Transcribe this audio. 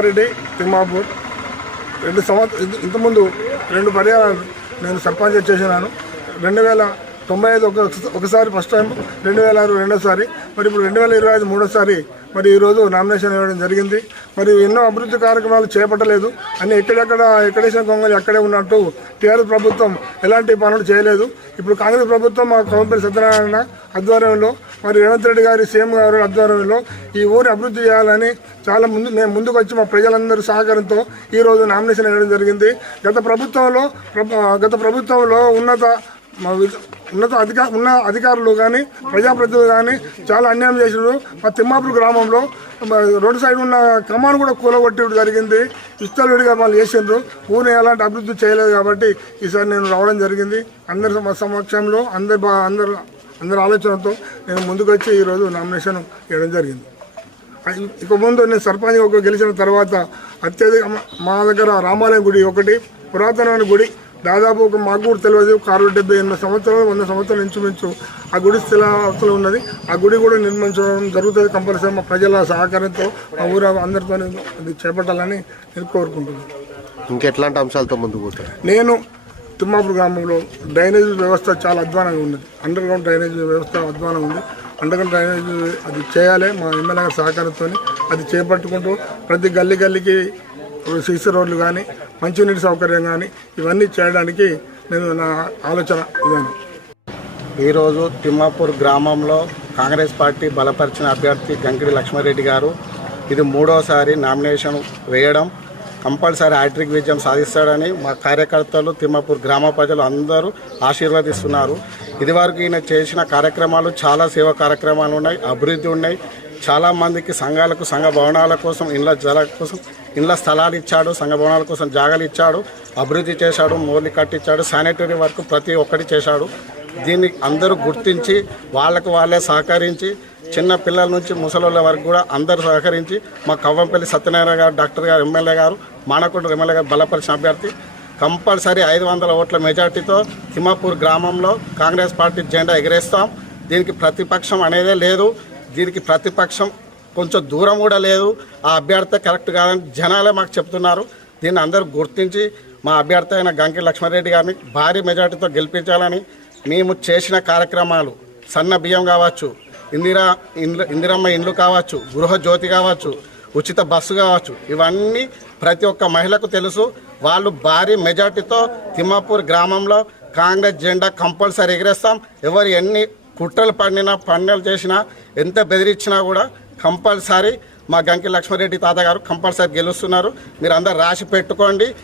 రెడ్డి తిమ్మాపూర్. రెండు సంవత్సరం ఇంతకుముందు రెండు పర్యాలు నేను సర్పంచ్ చేసినాను రెండు వేల తొంభై ఐదు ఒక ఒకసారి ఫస్ట్ టైం రెండు వేల ఆరు రెండోసారి మరి ఇప్పుడు రెండు వేల ఇరవై ఐదు మూడోసారి మరి ఈరోజు నామినేషన్ ఇవ్వడం జరిగింది. మరి ఎన్నో అభివృద్ధి కార్యక్రమాలు చేపట్టలేదు. అని ఎక్కడెక్కడ ఎక్కడేసిన కొంగలు అక్కడే ఉన్నట్టు టీఆర్ఎస్ ప్రభుత్వం ఎలాంటి పనులు చేయలేదు. ఇప్పుడు కాంగ్రెస్ ప్రభుత్వం మా కవంపల్లి సత్యనారాయణ ఆధ్వర్యంలో మరి రేవంత్ రెడ్డి గారి సీఎం గారు ఆధ్వర్యంలో ఈ ఊరి అభివృద్ధి చేయాలని చాలా ముందు మేము ముందుకు వచ్చి మా ప్రజలందరూ సహకారంతో ఈ రోజు నామినేషన్ వేయడం జరిగింది. గత ప్రభుత్వంలో గత ప్రభుత్వంలో ఉన్నత మా ఉన్నత అధికార ఉన్న అధికారులు కానీ ప్రజాప్రతినిధులు కానీ చాలా అన్యాయం చేసినారు. మా తిమ్మాపూర్ గ్రామంలో రోడ్డు సైడ్ ఉన్న కమాను కూడా కూలగొట్టి జరిగింది. విస్తలుడిగా వాళ్ళు చేసిండ్రు. ఊరిని ఎలాంటి అభివృద్ధి చేయలేదు కాబట్టి ఈసారి నేను రావడం జరిగింది. అందరి సమక్షంలో అందరి బా అందరు అందరి ఆలోచనతో నేను ముందుకొచ్చి ఈరోజు నామినేషన్ వేయడం జరిగింది. ఇక ముందు నేను సర్పంచ్ ఒక గెలిచిన తర్వాత అత్యధిక మా- దగ్గర రామాలయం గుడి ఒకటి పురాతనమైన గుడి. దాదాపు ఒక మాకు కూడా తెలియదు కారు డెబ్బై ఎనిమిది సంవత్సరాలు వంద సంవత్సరాలు ఇంచుమించు ఆ గుడి స్థిరాస్తులు ఉన్నది. ఆ గుడి కూడా నిర్మించడం జరుగుతుంది కంపల్సరీ మా ప్రజల సహకారంతో మా ఊరు అందరితో అది చేపట్టాలని నేను కోరుకుంటున్నాను. ఇంకెట్లాంటి అంశాలతో ముందుకు నేను తిమ్మాపూర్ గ్రామంలో డ్రైనేజ్ వ్యవస్థ చాలా అధ్వానంగా ఉన్నది. అండర్ గ్రౌండ్ డ్రైనేజ్ వ్యవస్థ అధ్వానంగా ఉంది. అండర్ డ్రైనేజ్ అది చేయాలి మా ఎమ్మెల్యే గారి సహకారంతో అది చేపట్టుకుంటూ ప్రతి గల్లీ గల్లీకి సీసీ రోడ్లు కానీ మంచినీటి సౌకర్యం కానీ ఇవన్నీ చేయడానికి నేను నా ఆలోచన ఇదాను. ఈరోజు తిమ్మాపూర్ గ్రామంలో కాంగ్రెస్ పార్టీ బలపరిచిన అభ్యర్థి గంకిడి లక్ష్మారెడ్డి గారు ఇది మూడోసారి నామినేషన్ వేయడం కంపల్సరీ హ్యాట్రిక్ విజయం సాధిస్తాడని మా కార్యకర్తలు తిమ్మాపూర్ గ్రామ ప్రజలు అందరూ ఆశీర్వదిస్తున్నారు. ఇదివరకు ఈయన చేసిన కార్యక్రమాలు చాలా సేవా కార్యక్రమాలు ఉన్నాయి అభివృద్ధి ఉన్నాయి. చాలా మందికి సంఘాలకు సంఘ భవనాల కోసం ఇండ్ల జల కోసం ఇండ్ల స్థలాలు ఇచ్చాడు సంఘ భవనాల కోసం జాగాలు ఇచ్చాడు అభివృద్ధి చేశాడు మోర్లు కట్టించాడు శానిటరీ వర్క్ ప్రతి ఒక్కటి చేశాడు. దీన్ని అందరూ గుర్తించి వాళ్ళకు వాళ్ళే సహకరించి చిన్న పిల్లల నుంచి ముసలోళ్ళ వరకు కూడా అందరూ సహకరించి మా కవ్వంపల్లి సత్యనారాయణ గారు డాక్టర్ గారు ఎమ్మెల్యే గారు మానకొండ ఎమ్మెల్యే గారు బలపరిచిన అభ్యర్థి కంపల్సరీ ఐదు వందల ఓట్ల మెజార్టీతో తిమ్మాపూర్ గ్రామంలో కాంగ్రెస్ పార్టీ జెండా ఎగరేస్తాం. దీనికి ప్రతిపక్షం అనేదే లేదు. దీనికి ప్రతిపక్షం కొంచెం దూరం కూడా లేదు. ఆ అభ్యర్థి కరెక్ట్ కాదని జనాలే మాకు చెప్తున్నారు. దీన్ని అందరూ గుర్తించి మా అభ్యర్థి అయిన గంకి లక్ష్మారెడ్డి గారిని భారీ మెజార్టీతో గెలిపించాలని మేము చేసిన కార్యక్రమాలు. సన్న బియ్యం కావచ్చు ఇందిరా ఇంద్ర ఇందిరమ్మ ఇండ్లు కావచ్చు గృహజ్యోతి కావచ్చు ఉచిత బస్సు కావచ్చు. ఇవన్నీ ప్రతి ఒక్క మహిళకు తెలుసు. వాళ్ళు భారీ మెజార్టీతో తిమ్మాపూర్ గ్రామంలో కాంగ్రెస్ జెండా కంపల్సరీ ఎగిరేస్తాం. ఎవరు ఎన్ని కుట్రలు పండినా పన్నులు చేసినా ఎంత బెదిరించినా కూడా కంపల్సరీ మా గంకి లక్ష్మారెడ్డి తాత గారు కంపల్సరీ గెలుస్తున్నారు. మీరు అందరు రాసి పెట్టుకోండి.